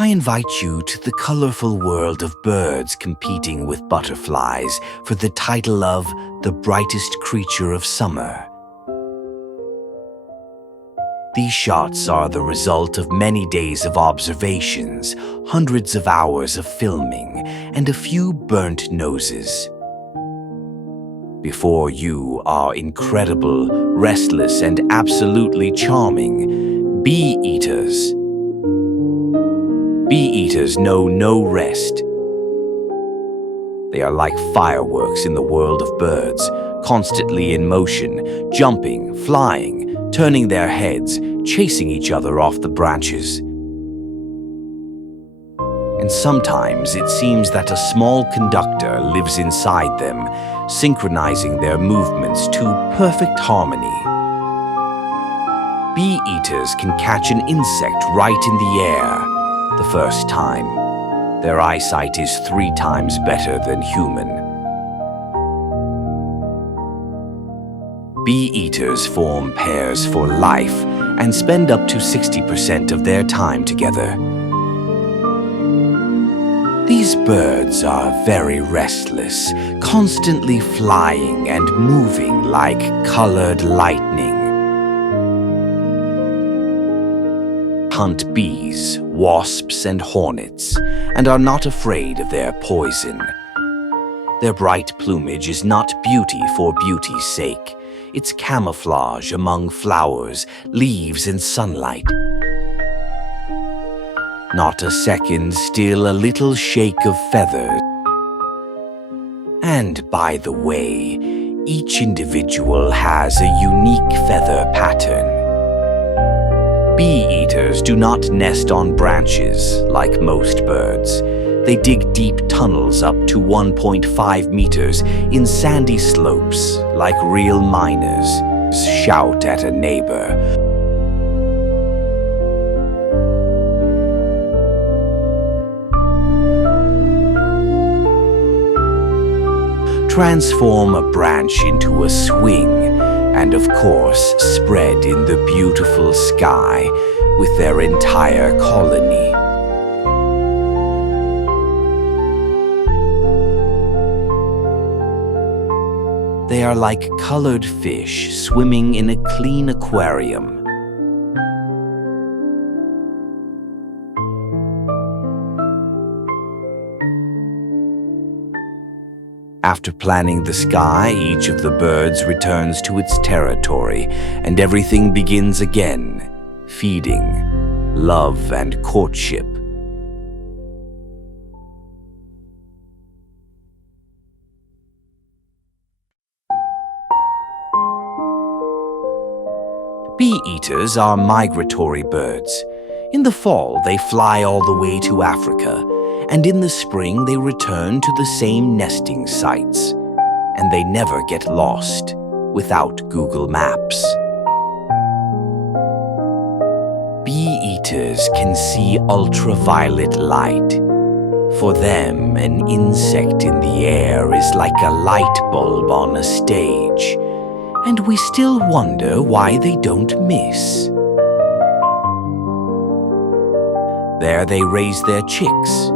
I invite you to the colorful world of birds competing with butterflies for the title of the brightest creature of summer. These shots are the result of many days of observations, hundreds of hours of filming, and a few burnt noses. Before you are incredible, restless, and absolutely charming bee-eaters. Bee-eaters know no rest. They are like fireworks in the world of birds, constantly in motion, jumping, flying, turning their heads, chasing each other off the branches. And sometimes it seems that a small conductor lives inside them, synchronizing their movements to perfect harmony. Bee-eaters can catch an insect right in the air the first time. Their eyesight is 3 times better than human. Bee-eaters form pairs for life and spend up to 60% of their time together. These birds are very restless, constantly flying and moving like colored lightning. Hunt bees, wasps, and hornets, and are not afraid of their poison. Their bright plumage is not beauty for beauty's sake. It's camouflage among flowers, leaves, and sunlight. Not a second still, a little shake of feathers. And by the way, each individual has a unique feather pattern. Bee-eaters do not nest on branches like most birds. They dig deep tunnels up to 1.5 meters in sandy slopes like real miners. Shout at a neighbor. Transform a branch into a swing, and of course spread in the beautiful sky with their entire colony. They are like colored fish swimming in a clean aquarium. After planning the sky, each of the birds returns to its territory, and everything begins again. Feeding, love, and courtship. Bee-eaters are migratory birds. In the fall, they fly all the way to Africa, and in the spring they return to the same nesting sites, and they never get lost without Google Maps. Bee-eaters can see ultraviolet light. For them, an insect in the air is like a light bulb on a stage, and we still wonder why they don't miss. There they raise their chicks.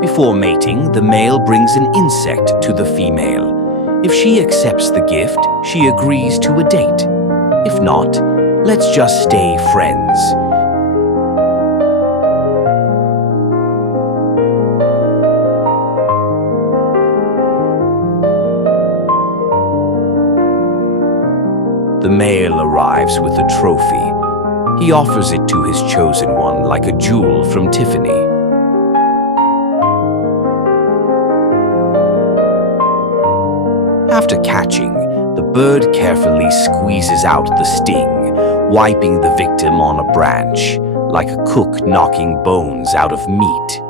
Before mating, the male brings an insect to the female. If she accepts the gift, she agrees to a date. If not, let's just stay friends. The male arrives with a trophy. He offers it to his chosen one like a jewel from Tiffany. After catching, the bird carefully squeezes out the sting, wiping the victim on a branch, like a cook knocking bones out of meat.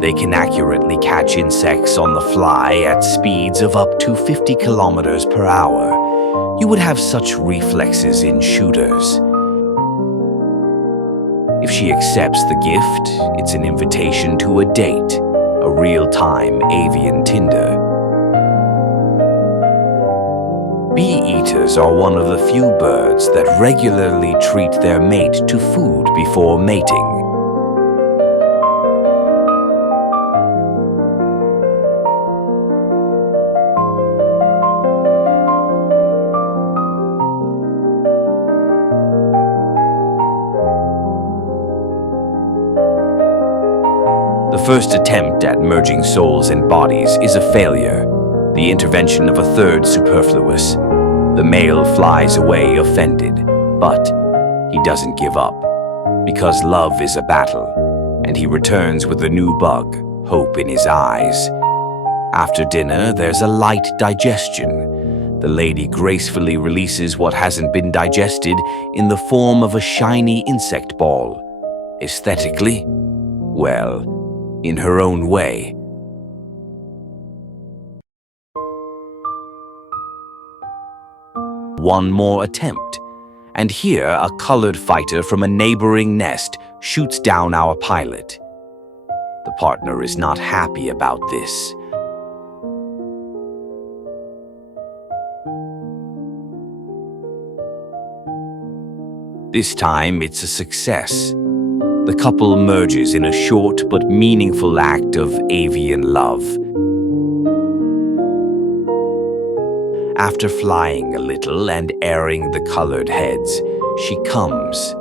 They can accurately catch insects on the fly at speeds of up to 50 kilometers per hour. You would have such reflexes in shooters. If she accepts the gift, it's an invitation to a date, a real-time avian Tinder. Bee-eaters are one of the few birds that regularly treat their mate to food before mating. The first attempt at merging souls and bodies is a failure, the intervention of a third superfluous. The male flies away offended, but he doesn't give up, because love is a battle, and he returns with a new bug, hope in his eyes. After dinner, there's a light digestion. The lady gracefully releases what hasn't been digested in the form of a shiny insect ball. Aesthetically, well, in her own way. One more attempt, and here a colored fighter from a neighboring nest shoots down our pilot. The partner is not happy about this. This time it's a success. The couple merges in a short but meaningful act of avian love. After flying a little and airing the colored heads, she comes.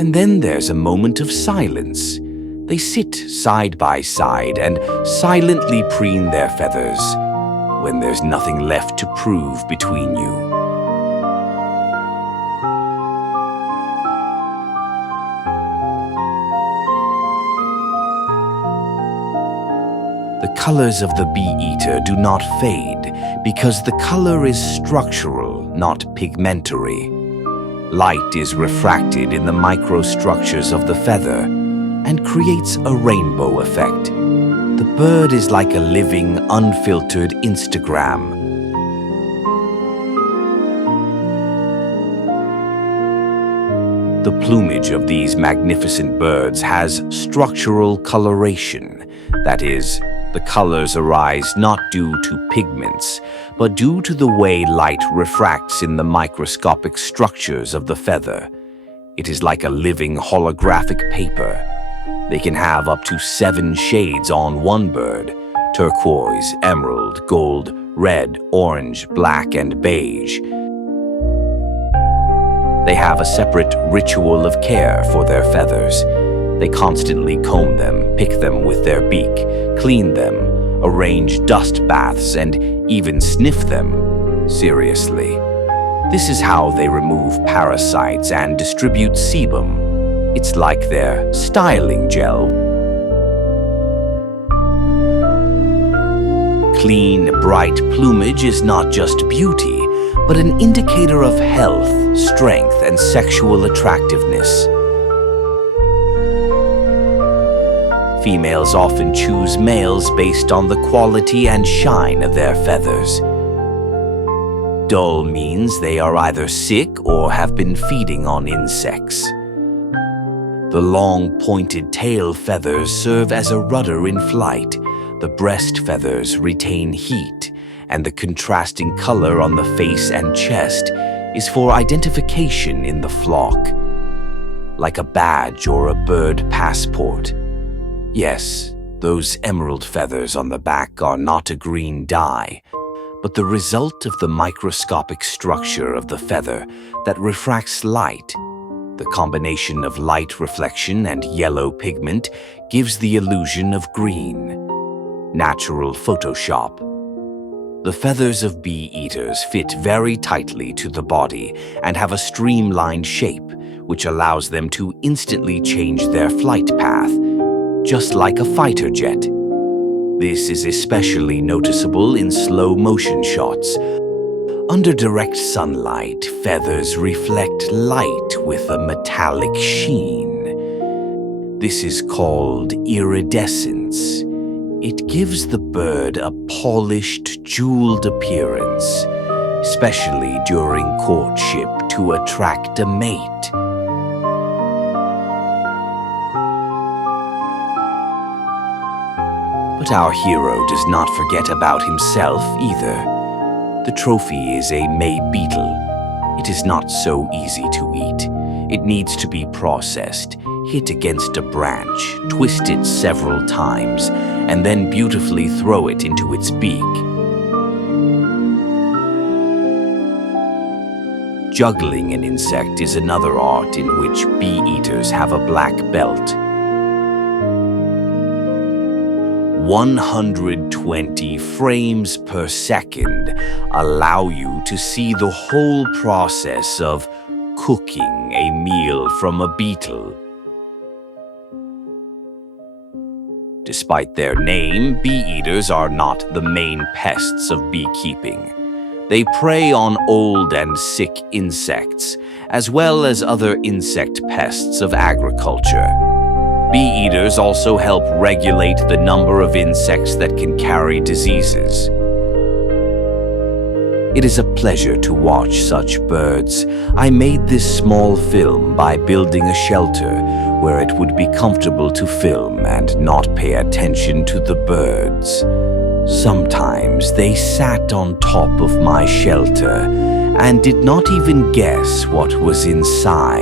And then there's a moment of silence. They sit side by side and silently preen their feathers when there's nothing left to prove between you. The colors of the bee-eater do not fade because the color is structural, not pigmentary. Light is refracted in the microstructures of the feather and creates a rainbow effect. The bird is like a living, unfiltered Instagram. The plumage of these magnificent birds has structural coloration, that is, the colors arise not due to pigments, but due to the way light refracts in the microscopic structures of the feather. It is like a living holographic paper. They can have up to 7 shades on one bird: turquoise, emerald, gold, red, orange, black, and beige. They have a separate ritual of care for their feathers. They constantly comb them, pick them with their beak, clean them, arrange dust baths, and even sniff them. Seriously. This is how they remove parasites and distribute sebum. It's like their styling gel. Clean, bright plumage is not just beauty, but an indicator of health, strength, and sexual attractiveness. Females often choose males based on the quality and shine of their feathers. Dull means they are either sick or have been feeding on insects. The long, pointed tail feathers serve as a rudder in flight. The breast feathers retain heat, and the contrasting color on the face and chest is for identification in the flock, like a badge or a bird passport. Yes, those emerald feathers on the back are not a green dye, but the result of the microscopic structure of the feather that refracts light. The combination of light reflection and yellow pigment gives the illusion of green. Natural Photoshop. The feathers of bee-eaters fit very tightly to the body and have a streamlined shape, which allows them to instantly change their flight path, just like a fighter jet. This is especially noticeable in slow-motion shots. Under direct sunlight, feathers reflect light with a metallic sheen. This is called iridescence. It gives the bird a polished, jeweled appearance, especially during courtship to attract a mate. But our hero does not forget about himself either. The trophy is a May beetle. It is not so easy to eat. It needs to be processed, hit against a branch, twist it several times, and then beautifully throw it into its beak. Juggling an insect is another art in which bee eaters have a black belt. 120 frames per second allow you to see the whole process of cooking a meal from a beetle. Despite their name, bee eaters are not the main pests of beekeeping. They prey on old and sick insects, as well as other insect pests of agriculture. Bee eaters also help regulate the number of insects that can carry diseases. It is a pleasure to watch such birds. I made this small film by building a shelter where it would be comfortable to film and not pay attention to the birds. Sometimes they sat on top of my shelter and did not even guess what was inside.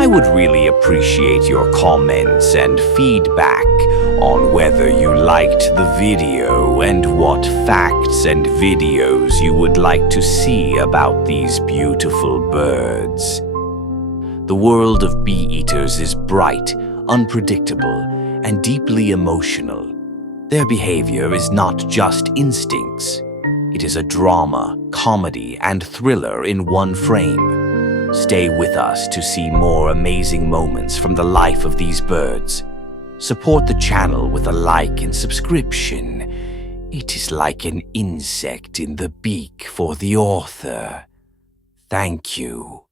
I would really appreciate your comments and feedback on whether you liked the video and what facts and videos you would like to see about these beautiful birds. The world of bee eaters is bright, unpredictable, and deeply emotional. Their behavior is not just instincts. It is a drama, comedy, and thriller in one frame. Stay with us to see more amazing moments from the life of these birds. Support the channel with a like and subscription. It is like an insect in the beak for the author. Thank you.